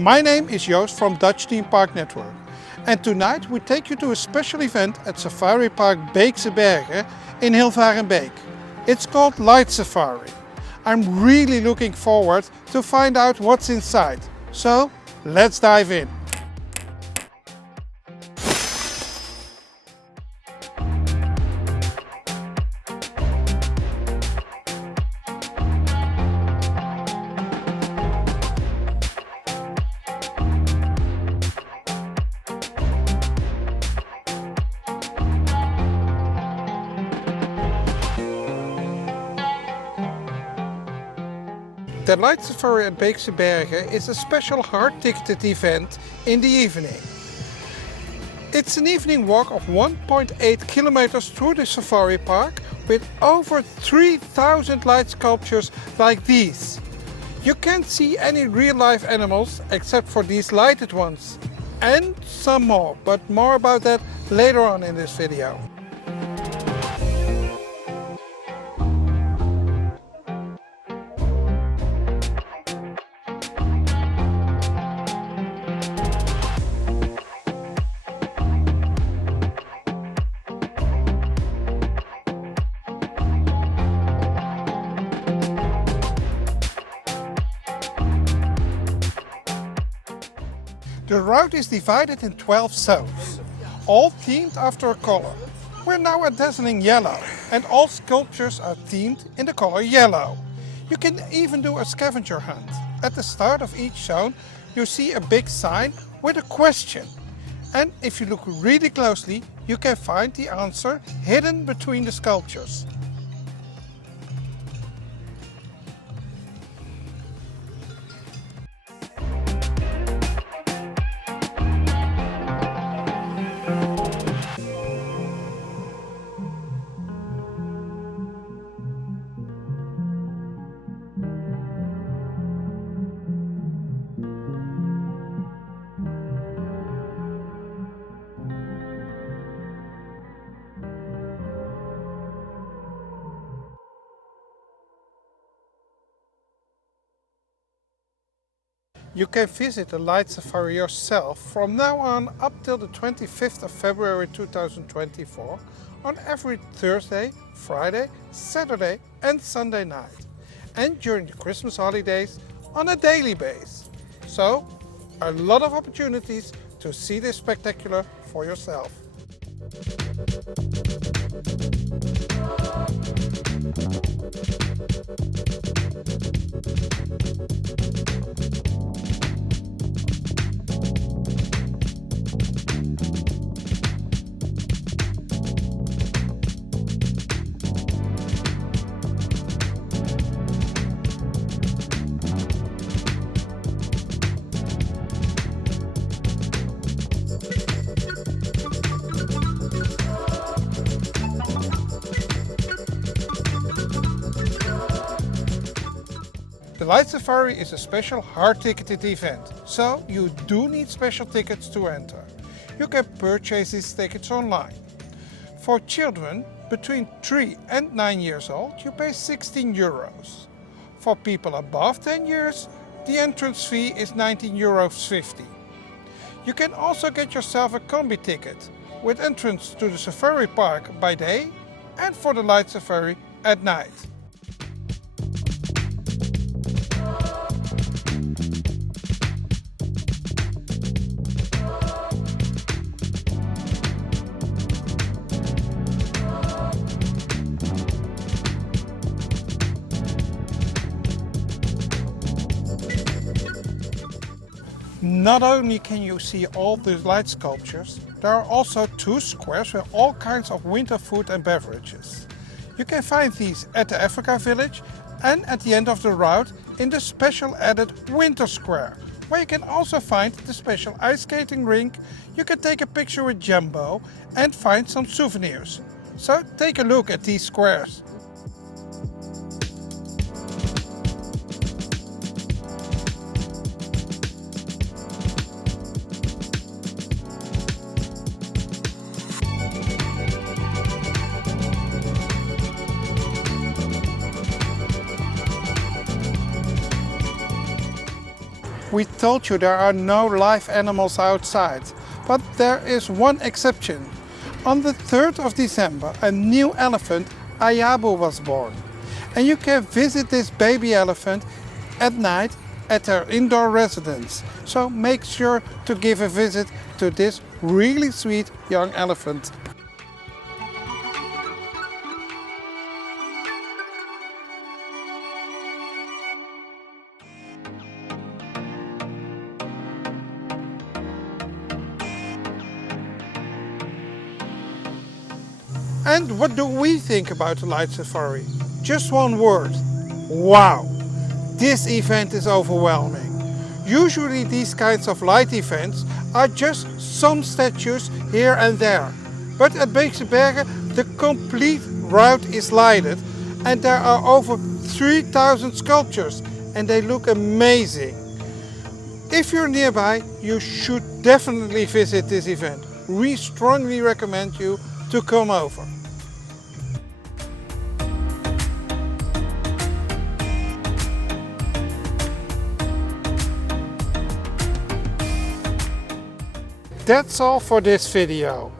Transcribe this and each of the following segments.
My name is Joost from Dutch Theme Park Network, and tonight we take you to a special event at Safaripark de Beekse Bergen in Hilvarenbeek. It's called Light Safari. I'm really looking forward to find out what's inside. So let's dive in. The Light Safari at Beekse Bergen is a special hard-ticketed event in the evening. It's an evening walk of 1.8 kilometers through the safari park with over 3,000 light sculptures like these. You can't see any real-life animals except for these lighted ones. And some more, but more about that later on in this video. The route is divided in 12 zones, all themed after a color. We're now at dazzling yellow, and all sculptures are themed in the color yellow. You can even do a scavenger hunt. At the start of each zone, you see a big sign with a question. And if you look really closely, you can find the answer hidden between the sculptures. You can visit the Light Safari yourself from now on up till the 25th of February 2024 on every Thursday, Friday, Saturday and Sunday night. And during the Christmas holidays on a daily basis. So, a lot of opportunities to see this spectacular for yourself. The Light Safari is a special hard-ticketed event, so you do need special tickets to enter. You can purchase these tickets online. For children between 3 and 9 years old, you pay 16 euros. For people above 10 years, the entrance fee is 19,50 euros. You can also get yourself a combi ticket with entrance to the safari park by day and for the Light Safari at night. Not only can you see all the light sculptures, there are also 2 squares with all kinds of winter food and beverages. You can find these at the Africa Village and at the end of the route in the special added Winter Square, where you can also find the special ice skating rink. You can take a picture with Jumbo and find some souvenirs. So take a look at these squares. we told you there are no live animals outside, but there is one exception. On the 3rd of December, a new elephant, Ayabu, was born. And you can visit this baby elephant at night at their indoor residence. So make sure to give a visit to this really sweet young elephant. And what do we think about the Light Safari? Just one word: wow! This event is overwhelming. Usually these kinds of light events are just some statues here and there. But at Beekse Bergen the complete route is lighted and there are over 3,000 sculptures and they look amazing. If you're nearby, you should definitely visit this event. We strongly recommend you to come over. That's all for this video.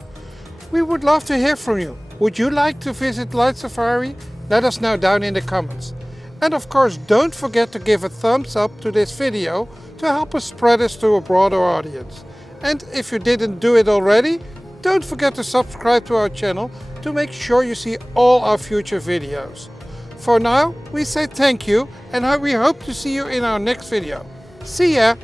We would love to hear from you. Would you like to visit Light Safari? Let us know down in the comments. And of course, don't forget to give a thumbs up to this video to help us spread this to a broader audience. And if you didn't do it already, don't forget to subscribe to our channel to make sure you see all our future videos. For now, we say thank you and we hope to see you in our next video. See ya!